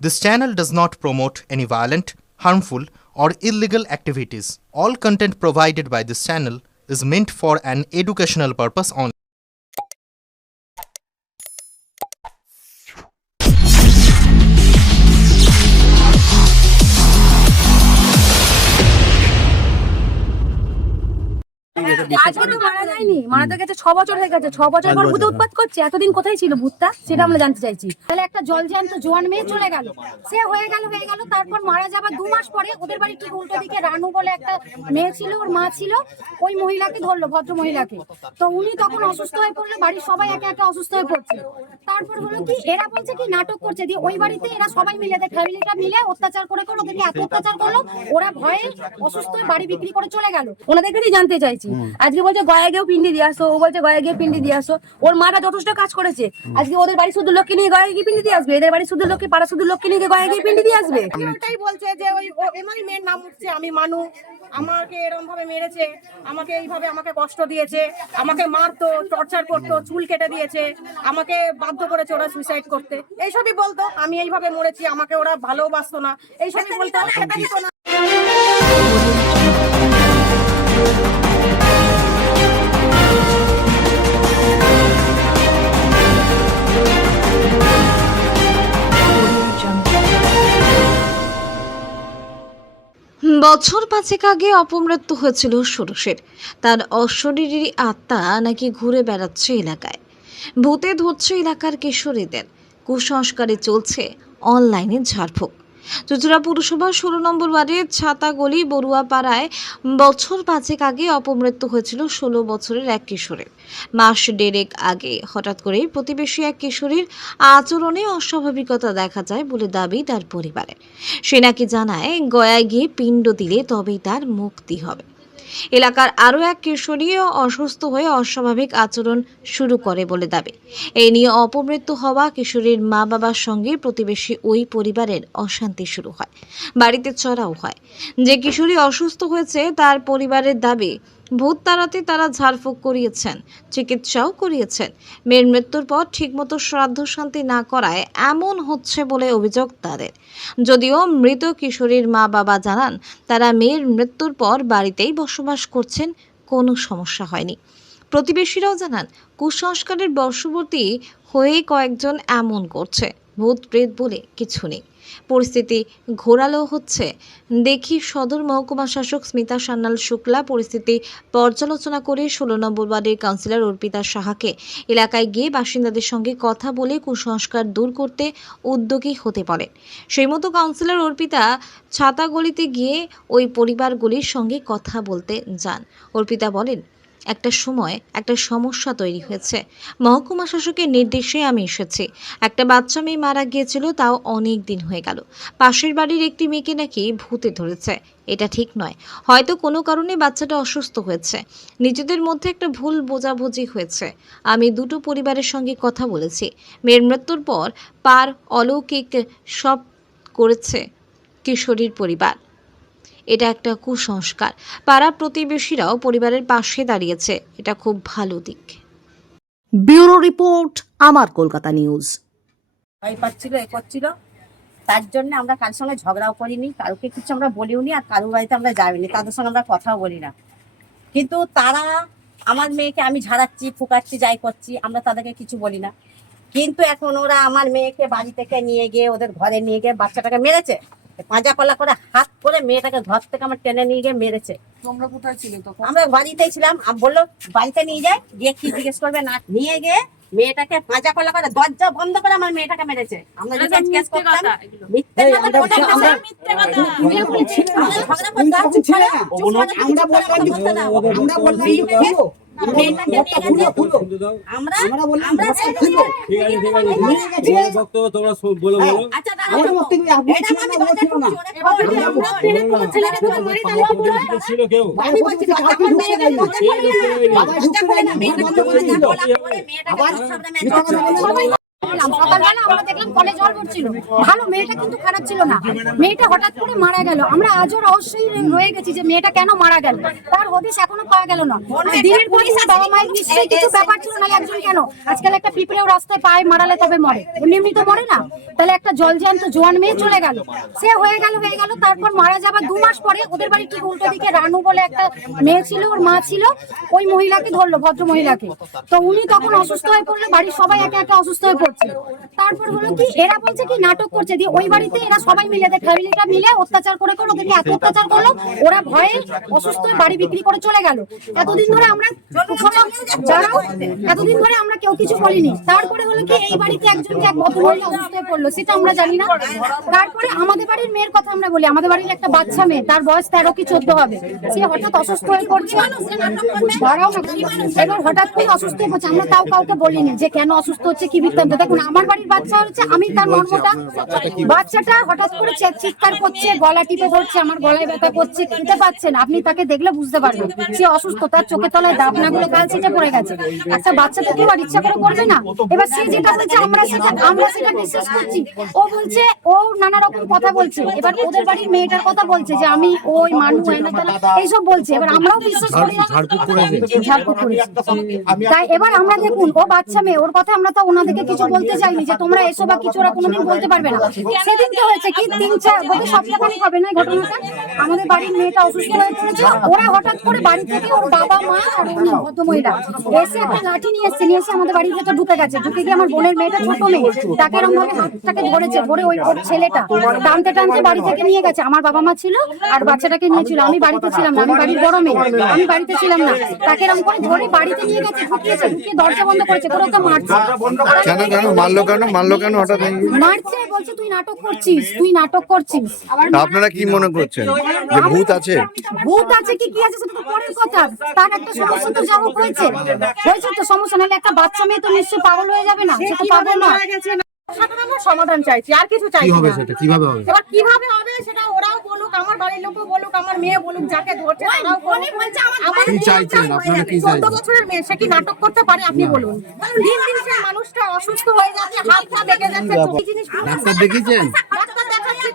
This channel does not promote any violent, harmful, or illegal activities. All content provided by this channel is meant for an educational purpose only. আজকে তো মারা যায়নি, মারা তো গেছে 6 বছর হয়ে গেছে। 6 বছর পর ভূতে উৎপাত করছে। এতদিন কোথায় ছিল ভূতটা, সেটা আমরা জানতে চাইছি। তাহলে একটা জলজ্যান্ত জোয়ান মেয়ে চলে গেল, সে হয়ে গেল। তারপর মারা যাবার 2 মাস পরে ওদের বাড়ি ঠিক উল্টো দিকে রানু বলে একটা মেয়ে ছিল, ওর মা ছিল, ওই মহিলাকে ধরলো, ভদ্র মহিলাকে। তো উনি তখন অসুস্থ হয়ে পড়লো, বাড়ির সবাই একে একে অসুস্থ হয়ে পড়ছে। তারপর হলো কি, এরা বলছে কি নাটক করছে, দিয়ে ওই বাড়িতে এরা সবাই মিলে, ফ্যামিলিটা মিলে অত্যাচার করে ওদেরকে এত অত্যাচার করলো, ওরা ভয়ে অসুস্থ হয়ে বাড়ি বিক্রি করে চলে গেল। ওনাদের কাছেই জানতে চাইছি। আজকে বলছে গয়া গিয়েও পিন্ডি দিয়ে আসো, ও বলছে গয়া গিয়ে পিন্ডি দিয়ে আসো। ওর মারা যথেষ্ট কাজ করেছে। আজকে ওদের বাড়ি শুধু লোককে নিয়ে গয়া গিয়ে পিন্ডি দিয়ে আসবে, এদের বাড়ি শুধু লোককে, পাড়া শুধু লোককে নিয়ে গয়া গিয়ে পিন্ডি দিয়ে আসবে। ওটাই বলছে যে ওই এমআই মেয়ের নাম উঠছে, আমি মানু, আমাকে এরকম ভাবে মেরেছে, আমাকে এইভাবে আমাকে কষ্ট দিয়েছে, আমাকে মারতো, টর্চার করতো, চুল কেটে দিয়েছে, আমাকে বাধ্য করেছে ওরা সুইসাইড করতে, এইসবই বলতো। আমি এইভাবে মরেছি, আমাকে ওরা ভালোবাসতো না, এইসবই বলতো। সেটা দিত না। বছর 5 আগে অপমৃত্যু হয়েছিল ষোড়শের। তার অশরীরী আত্মা নাকি ঘুরে বেড়াচ্ছে এলাকায়, ভূতে ধরছে এলাকার কিশোরীদের। কুসংস্কারে চলছে অনলাইনে ঝাড়ফুঁক। চুঁচুড়া পুরসভা 16 নম্বর ওয়ার্ডের ছাতাগলি বড়ুয়াপাড়ায় বছর 5 আগে অপমৃত্যু হয়েছিল 16 বছরের এক কিশোরের। মাস দেড়েক আগে হঠাৎ করে প্রতিবেশী এক কিশোরীর আচরণে অস্বাভাবিকতা দেখা যায় বলে দাবি তার পরিবারের। সে নাকি জানায় গয়ায় গিয়ে পিণ্ড দিলে তবেই তার মুক্তি হবে। এলাকার আরও এক কিশোরীও অসুস্থ হয়ে অস্বাভাবিক আচরণ শুরু করে বলে দাবি। এই নিয়ে অপমৃত্যু হওয়া কিশোরীর মা বাবার সঙ্গে প্রতিবেশী ওই পরিবারের অশান্তি শুরু হয়, বাড়িতে চড়াও হয়। যে কিশোরী অসুস্থ হয়েছে তার পরিবারের দাবি ভূত তাড়াতে তারা ঝাড়ফুঁক করিয়েছেন, চিকিৎসাও করিয়েছেন। মেয়ের মৃত্যুর পর ঠিকমতো শ্রাদ্ধ শান্তি না করায় এমন হচ্ছে বলে অভিযোগ তাদের। যদিও মৃত কিশোরীর মা বাবা জানান তারা মেয়ের মৃত্যুর পর বাড়িতেই বসবাস করছেন, কোনো সমস্যা হয়নি। প্রতিবেশীরাও জানান কুসংস্কারের বশবর্তী হয়ে কয়েকজন এমন করছে, ভূত প্রেত বলে কিছু নেই। পরিস্থিতি ঘোরালো হচ্ছে। দেখি সদর মহকুমা শাসক স্মিতা সান্যাল শুক্লা পরিস্থিতি পর্যালোচনা করে 16 নম্বর ওয়ার্ডের কাউন্সিলর অর্পিতা সাহাকে এলাকায় গিয়ে বাসিন্দাদের সঙ্গে কথা বলে কুসংস্কার দূর করতে উদ্যোগী হতে বলেন। সেই মতো কাউন্সিলর অর্পিতা ছাতাগলিতে গিয়ে ওই পরিবারগুলির সঙ্গে কথা বলতে যান। অর্পিতা বলেন, একটা সময় একটা সমস্যা তৈরি হয়েছে। মহকুমা শাসকের নির্দেশে আমি এসেছি। একটা বাচ্চা মেয়ে মারা গিয়েছিল, তাও অনেক দিন হয়ে গেল। পাশের বাড়ির একটি মেয়েকে নাকি ভূতে ধরেছে। এটা ঠিক নয়, হয়তো কোনো কারণে বাচ্চাটা অসুস্থ হয়েছে। নিজেদের মধ্যে একটা ভুল বোঝাবুঝি হয়েছে। আমি দুটো পরিবারের সঙ্গে কথা বলেছি। মেয়ের মৃত্যুর পর পার অলৌকিক সব করেছে কিশোরীর পরিবার। এটা একটা কুসংস্কার। পাড়া প্রতিবেশীরাও পরিবারের পাশে দাঁড়িয়েছে, এটা খুব ভালো দিক। ব্যুরো রিপোর্ট, আমার কলকাতা নিউজ। ভয় পাচ্ছিল, এ করছিল, তার জন্য আমরা কারোর সঙ্গে ঝগড়াও করিনি, কারোকে কিছু আমরা বলিও নি, আর কারোর বাড়িতে আমরা যাইনি, তাদের সঙ্গে আমরা কথাও বলি না। কিন্তু তারা আমার মেয়েকে, আমি ঝাড়াচ্ছি, ফুকাচ্ছি, যাই করছি, আমরা তাদেরকে কিছু বলি না। কিন্তু এখন ওরা আমার মেয়েকে বাড়ি থেকে নিয়ে গিয়ে ওদের ঘরে নিয়ে গিয়ে বাচ্চাটাকে মেরেছে, পাঁজা কলা করে হাত করে মেয়েটাকে ঘর থেকে আমার টেনে নিয়ে গিয়ে মেরেছে। তোমরা কোথায় ছিলে তখন? আমরা বাড়িতেই ছিলাম। বললো বাড়িতে নিয়ে যায়, গিয়ে কি জিজ্ঞেস করবে না, নিয়ে গিয়ে মেয়েটাকে পাঁজা কলা করে দরজা বন্ধ করে আমার মেয়েটাকে মেরেছে। আমরা কেস করতাম, মিথ্যে কথা বলছি, মিথ্যে কথা আমরা ছিল কেউ মেয়েটাকে সকালবেলা আমরা দেখলাম কলে জল পড়ছিল, ভালো মেয়েটা কিন্তু খারাপ ছিল না, মেয়েটা হঠাৎ করে মারা গেল। আমরা আজও রহস্যই রয়ে গেছি যে মেয়েটা কেন মারা গেল, তার হদিশ এখনো পাওয়া গেল না। দিনের পর দিন বাবা মায়ের নিশ্চয়ই কিছু ব্যাপার ছিল, না একজন কেন আজকাল একটা পিঁপড়েও রাস্তায় পায়ে মারালে তবে মরে, এমনি তো মরে না। তাহলে একটা জলজ্যান্ত জোয়ান মেয়ে চলে গেল, সে হয়ে গেল তারপর মারা যাবার 2 মাস পরে ওদের বাড়ির ঠিক উল্টো দিকে রানু বলে একটা মেয়ে ছিল, ওর মা ছিল, ওই মহিলাকে ধরলো, ভদ্র মহিলাকে। তো উনি তখন অসুস্থ হয়ে পড়লে, বাড়ির সবাই একে একে অসুস্থ হয়ে পড়ছে। তারপর হলো কি, এরা বলছে কি নাটক করছে, দিয়ে ওই বাড়িতে এরা সবাই মিলে, ফ্যামিলিটা মিলে অত্যাচার করে ওদেরকে এত অত্যাচার করলো, ওরা ভয়ে অসুস্থ হয়ে বাড়ি বিক্রি করে চলে গেল। এতদিন ধরে আমরা কেউ কিছু বলিনি। তারপরে হলো কি, এই বাড়িতে একজনকে এক ভদ্রমহিলা অসুস্থ হয়ে পড়লো, সেটা আমরা জানি না। তারপরে আমাদের বাড়ির মেয়ের কথা আমরা বলি, আমাদের বাড়ির একটা বাচ্চা মেয়ে, তার বয়স 13 কি 14 হবে, সে হঠাৎ অসুস্থ হয়ে পড়ছে। এবার হঠাৎ করে অসুস্থ হয়ে পড়ছে, আমরা তাও কাউকে বলিনি যে কেন অসুস্থ হচ্ছে, কি বৃত্তান্ত। দেখুন আমার বাড়ির বাচ্চা হচ্ছে, আমি তার মর্মটা, বাচ্চাটা হঠাৎ করে চিৎকার করছে, গলা টিপে ধরছে, আমার গলায় ব্যথা করছে, খেতে পাচ্ছে না। আপনি তাকে দেখলে বুঝতে পারবেন সে অসুস্থ, তার চোখের তলায় দাবনাগুলো কাল সেটা পড়ে গেছে। একটা বাচ্চা তো কেউ আর ইচ্ছা করে করবে না। এবার সে যেটা বলছে আমরা সেটা বিশ্বাস করছি। ও বলছে, ও নানা রকম কথা বলছে, এবার ওদের বাড়ির মেয়েটার কথা বলছে যে আমি ওই মানুষ এইসব বলছে। এবার আমরাও বিশ্বাস করি, তাই এবার আমরা দেখুন, ও বাচ্চা মেয়ে, ওর কথা আমরা তো ওনাদেরকে কিছু বলতে চাইনি যে তোমরা এসো বা কিছু, ওরা কোনোদিন বলতে পারবে না। সেদিন কি হয়েছে কি, 3-4 সপ্তাহখানেক হবে না ঘটনাটা, আমাদের বাড়ির মেয়েটা অসুস্থ হয়ে পড়েছে। ওরা হঠাৎ করে বাড়ি থেকে ওর বাবা মা আর উনি ভদ্রমহিলা এসে একটা লাঠি নিয়ে এসে আমাদের বাড়ির ভেতর ঢুকে গেছে। ঢুকে গিয়ে আমার বোনের মেয়েটা, ছোট মেয়ে, তাকে এরকম ভাবে হাতটাকে ধরেছে, ধরে ওই ওর ছেলেটা টানতে টানতে বাড়ি থেকে নিয়ে গেছে। আমার বাবা মা ছিল আর বাচ্চাটাকে নিয়েছিল, আমি বাড়িতে ছিলাম না, আমি বাড়ির বড় মেয়ে, আমি বাড়িতে ছিলাম না। তাকে এরকম করে ধরে বাড়িতে নিয়ে গেছে, ঢুকিয়ে দরজা বন্ধ করেছে, করে ওকে মারছে। মারলো কেন হঠাৎ? মারছে, বলছে তুই নাটক করছিস। আপনারা কি মনে করছেন যে ভূত আছে? ভূত আছে কি আছে সেটা তো পরের কথা, তার একটা সমস্যা তো যাবো হয়েছে তো সমস্যা, নাহলে একটা বাচ্চা মেয়ে তো নিশ্চয়ই পাগল হয়ে যাবে না, সে তো পাগল না। সমাধান চাইছি, আর কিছু চাইছি কি হবে না। সেটা কিভাবে হবে? এবার কিভাবে হবে সেটা ওরাও বলুক, আমার বাড়ির লোকও বলুক, আমার মেয়ে বলুক, যাকে ধরছে তারাও বলুক। আমার কি চাইছেন আপনারা, কি চাইছেন? 14 বছরের মেয়ে, সে কি নাটক করতে পারে? আপনি বলুন। দিন দিন সেই মানুষটা অসুস্থ হয়ে যাচ্ছে, হাত পা বেঁকে যাচ্ছে, চোখে জিনিস ডাক্তার দেখিয়েছেন? ডাক্তার দেখাচ্ছি,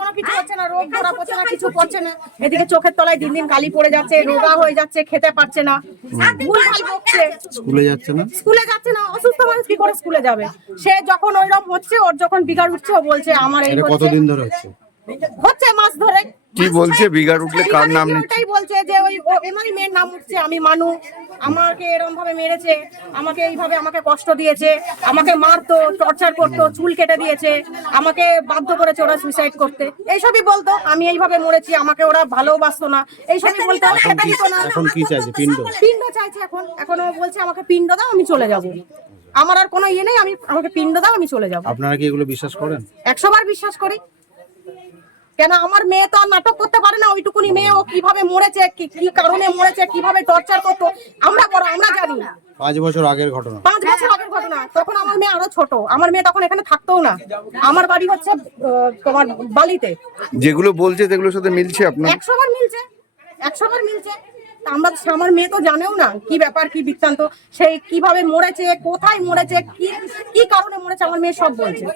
কোনো কিছু হচ্ছে না, রোগ ধরা পড়ছে না, কিছু পড়ছে না। এদিকে চোখের তলায় দিন দিন কালি পড়ে যাচ্ছে, রোগা হয়ে যাচ্ছে, খেতে পারছে না, ভুলভাল বকছে, স্কুলে যাচ্ছে না? অসুস্থ মানুষ কি করে স্কুলে যাবে? সে যখন ওইরকম হচ্ছে, ওর যখন বিগাড় উঠছে, ও বলছে আমার এই এটা হচ্ছে, কতদিন ধরে হচ্ছে? মাস ধরে। কি বলছে বিগাড় উঠলে কার নাম নিচ্ছে? ওটাই বলছে যে ওই এমআরই মেয়ের নাম উঠছে, আমি মানু, আমাকে এরকম ভাবে মেরেছে, আমাকে এইভাবে আমাকে কষ্ট দিয়েছে, আমাকে মারতো, টর্চার করতো, চুল কেটে দিয়েছে, আমাকে বাধ্য করেছে ওরা সুইসাইড করতে, এইসবই বলতো। আমি এইভাবে মরেছি, আমাকে ওরা ভালোবাসতো না, এইসবই বলতো। এখন কি চাইছে? পিণ্ড চাইছে এখনো বলছে আমাকে পিণ্ড দাও, আমি চলে যাব। আমার আর কোনো ইয়ে নেই, আমাকে পিণ্ড দাও, আমি চলে যাব। আপনারা কি এগুলো বিশ্বাস করেন? 100 বার বিশ্বাস করি। কেন আমার মেয়ে তো আর নাটক করতে পারে না, ওইটুকুনি মেয়ে, ও কিভাবে মরেছে, কি কারণে মরেছে, কিভাবে টর্চার করতো, আমরা জানি। 5 বছর আগের ঘটনা। 5 বছর আগের ঘটনা, তখন আমার মেয়ে আরো ছোট, আমার মেয়ে তখন এখানে থাকতোও না। আমার বাড়ি হচ্ছে তোমার বালিতে। যেগুলো বলছে সেগুলোর সাথে মিলছে আপনার? 100 বার মিলছে, 100 বার মিলছে। আমার মেয়ে তো জানেও না কি ব্যাপার, কি বৃত্তান্ত, সেই কিভাবে মরেছে, কোথায় মরেছে, কি কারণে মরেছে, আমার মেয়ে সব বলছে।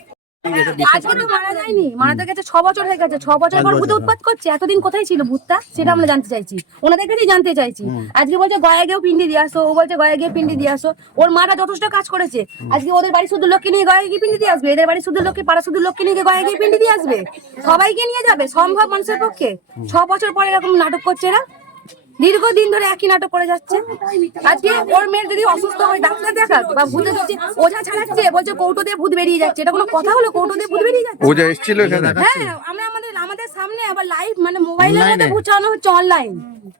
আজকে তো মারা যায়নি, মারা তো গেছে 6 বছর হয়ে গেছে। 6 বছর পর ভূতে উৎপাত করছে, এতদিন কোথায় ছিল ভূতটা, সেটা আমরা জানতে চাইছি, ওনাদের কাছেই জানতে চাইছি। আজকে বলছে গয়া গিয়েও পিন্ডি দিয়ে আসো, ও বলছে গয়া গিয়ে পিন্ডি দিয়ে আসো। ওর মারা যথেষ্ট কাজ করেছে, আজকে ওদের বাড়ি শুধু লোককে নিয়ে গয়া গিয়ে পিন্ডি দিয়ে আসবে, এদের বাড়ি শুধু লোককে, পাড়া শুধু লোককে নিয়ে গয়া গিয়ে পিন্ডি দিয়ে আসবে, সবাইকে নিয়ে যাবে, সম্ভব মানুষের পক্ষে? 6 বছর পরে এরকম নাটক করছে এরা, দীর্ঘদিন ধরে একই নাটক করে যাচ্ছে। আজকে ওর মেয়ের যদি অসুস্থ হয়, ডাক্তার দেখাক, বা ভূতে ধরছে, ওঝা ছাড়াচ্ছে, বলছে কৌটো দিয়ে ভূত বেরিয়ে যাচ্ছে। এটা কোনো কথা হলো? কৌটো দিয়ে ভূত বেরিয়ে যাচ্ছে? ওঝা এসেছিল এখানে? হ্যাঁ, আমরা আমাদের সামনে আবার লাইভ, মানে মোবাইলের মধ্যে ভূত ছাড়ানো হচ্ছে অনলাইন।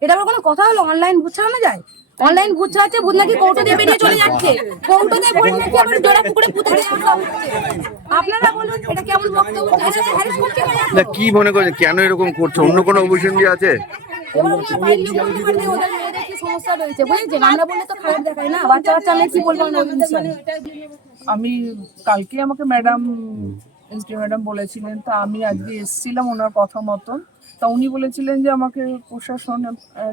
এটা আবার কোনো কথা হলো? অনলাইন ভূত ছাড়ানো যায়? অনলাইন ভূত ছাড়াচ্ছে, ভূত নাকি কৌটো দিয়ে বেরিয়ে চলে যাচ্ছে, কৌটো দিয়ে ভূত নাকি আবার জোড়া পুকুরে পুঁতে দিয়ে আসা হচ্ছে। আপনারা বলুন এটা কেমন বক্তব্য? না, কি মনে করছেন কেন এরকম করছে? অন্য কোনো অভিসন্ধি আছে? আমি কালকে আমাকে ম্যাডাম এসডি ম্যাডাম বলেছিলেন, তা আমি আজকে এসেছিলাম ওনার কথা মতন। তা উনি বলেছিলেন যে আমাকে প্রশাসন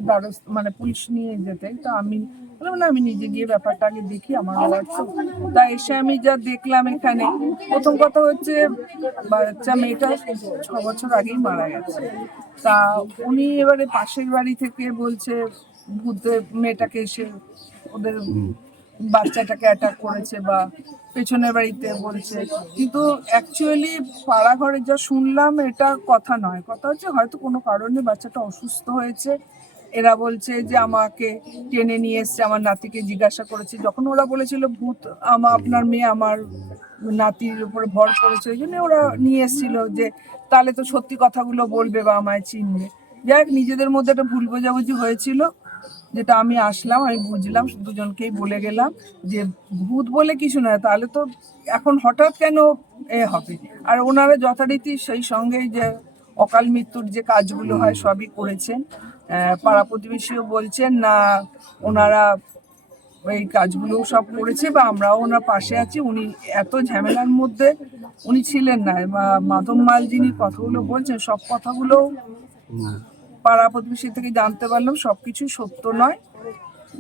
দ্বারস্থ, মানে পুলিশ নিয়ে যেতে। তা আমি বললাম না, আমি নিজে গিয়ে ব্যাপারটা আগে দেখি, আমার আবার তো। তা এসে আমি যা দেখলাম এখানে, প্রথম কথা হচ্ছে বাচ্চা মেয়েটা 6 বছর আগেই মারা গেছে। তা উনি এবারে পাশের বাড়ি থেকে বলছে ভূতে মেয়েটাকে এসে ওদের বাচ্চাটাকে অ্যাটাক করেছে বা পেছনের বাড়িতে বলছে, কিন্তু অ্যাকচুয়ালি পাড়া ঘরে যা শুনলাম এটা কথা নয়। কথা হচ্ছে হয়তো কোনো কারণে বাচ্চাটা অসুস্থ হয়েছে। এরা বলছে যে আমাকে টেনে নিয়ে এসছে, আমার নাতিকে জিজ্ঞাসা করেছে, যখন ওরা বলেছিল ভূত আপনার মেয়ে আমার নাতির উপরে ভর করেছে, ওই জন্য ওরা নিয়ে এসেছিল যে তাহলে তো সত্যি কথাগুলো বলবে বা আমায় চিনবে। যাই হোক, নিজেদের মধ্যে একটা ভুল বোঝাবুঝি হয়েছিল, যেটা আমি আসলাম, আমি বুঝলাম, দুজনকেই বলে গেলাম যে ভূত বলে কিছু নয়, তাহলে তো এখন হঠাৎ কেন হবে। আর ওনারা যথারীতি সেই সঙ্গেই যে অকাল মৃত্যুর যে কাজগুলো হয় সবই করেছেন। পাড়া প্রতিবেশীও বলছেন না ওনারা এই কাজগুলো সব করেছে বা আমরাও ওনার পাশে আছি। উনি এত ঝামেলার মধ্যে উনি ছিলেন না। মাধব মাল যিনি কথাগুলো বলছেন, সব কথাগুলো পাড়া প্রতিবেশী থেকে জানতে পারলাম সবকিছু সত্য নয়।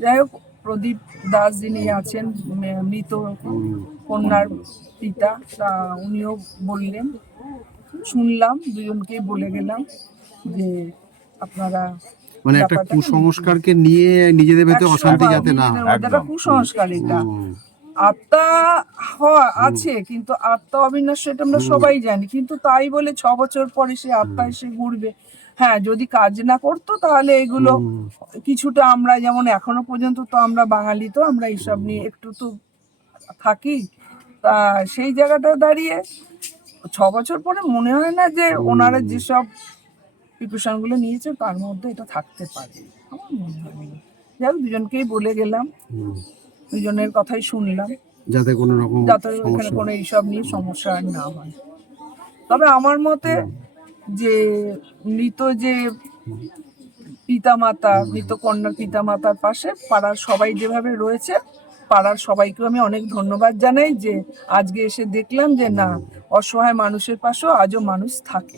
যাই হোক, প্রদীপ দাস যিনি আছেন মৃত কন্যার পিতা, তা উনিও বললেন, শুনলাম, দুজনকেই বলে গেলাম যে আপনারা মানে একটা কুসংস্কারকে নিয়ে নিজেদের ভেতরে অশান্তি যাতে না হয়। একটা কুসংস্কার এটা। আত্মা আছে, কিন্তু আত্মা অবিনাশ এটা আমরা সবাই জানি, কিন্তু তাই বলে 6 বছর পরে সে আত্মা এসে ঘুরবে। হ্যাঁ, যদি কাজ না করতো তাহলে এগুলো কিছুটা, আমরা যেমন এখনো পর্যন্ত তো আমরা বাঙালি, তো আমরা এইসব নিয়ে একটু তো থাকি। তা সেই জায়গাটা দাঁড়িয়ে 6 বছর পরে মনে হয় না যে ওনারা যেসব প্রিপারেশন গুলো নিয়েছে তার মধ্যে এটা থাকতে পারে, আমার মনে হয় না। যাই হোক, দুজনকেই বলে গেলাম, দুজনের কথাই শুনলাম, যাতে কোনো রকম যাতে এখানে কোনো এইসব নিয়ে সমস্যা আর না হয়। তবে আমার মতে যে মৃত যে পিতামাতা, মৃত কন্যার পিতামাতার পাশে পাড়ার সবাই যেভাবে রয়েছে, পাড়ার সবাইকেও আমি অনেক ধন্যবাদ জানাই যে আজকে এসে দেখলাম যে না, অসহায় মানুষের পাশেও আজও মানুষ থাকে।